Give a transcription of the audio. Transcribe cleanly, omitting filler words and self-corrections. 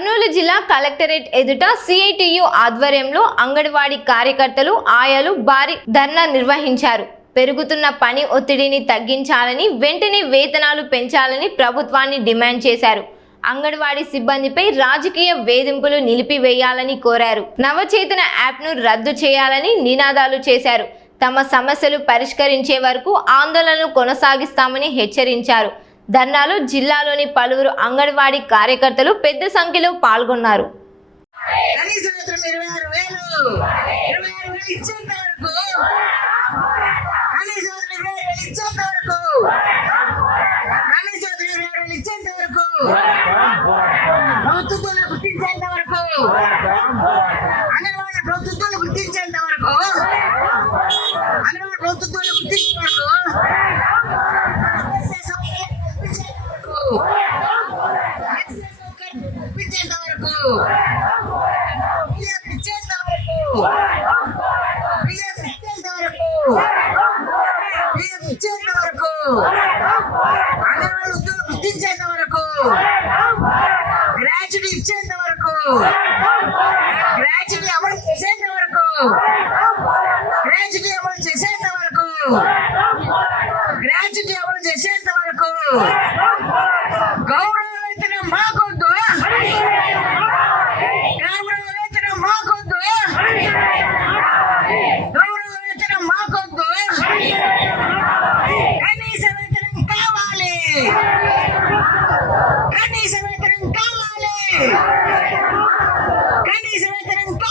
కర్నూలు జిల్లా కలెక్టరేట్ ఎదుట సిఐటియు ఆధ్వర్యంలో అంగన్వాడీ కార్యకర్తలు ఆయాలు భారీ ధర్నా నిర్వహించారు. పెరుగుతున్న పని ఒత్తిడిని తగ్గించాలని, వెంటనే వేతనాలు పెంచాలని ప్రభుత్వాన్ని డిమాండ్ చేశారు. అంగన్వాడీ సిబ్బందిపై రాజకీయ వేధింపులు నిలిపివేయాలని కోరారు. నవచేతన యాప్ను రద్దు చేయాలని నినాదాలు చేశారు. తమ సమస్యలు పరిష్కరించే వరకు ఆందోళనను కొనసాగిస్తామని హెచ్చరించారు. ధర్నాలో జిల్లాలోని పలువురు అంగన్వాడీ కార్యకర్తలు పెద్ద సంఖ్యలో పాల్గొన్నారు. గ్రాడ్యుయేట్ ఇచ్చేంత వరకు, గ్రాడ్యుయేట్ అమలు చేసేంత వరకు, గ్రాడ్యుయేట్ అమలు చేసేంత వరకు, గ్రాడ్యుయేట్ అమలు చేసేంత వరకు గౌరవ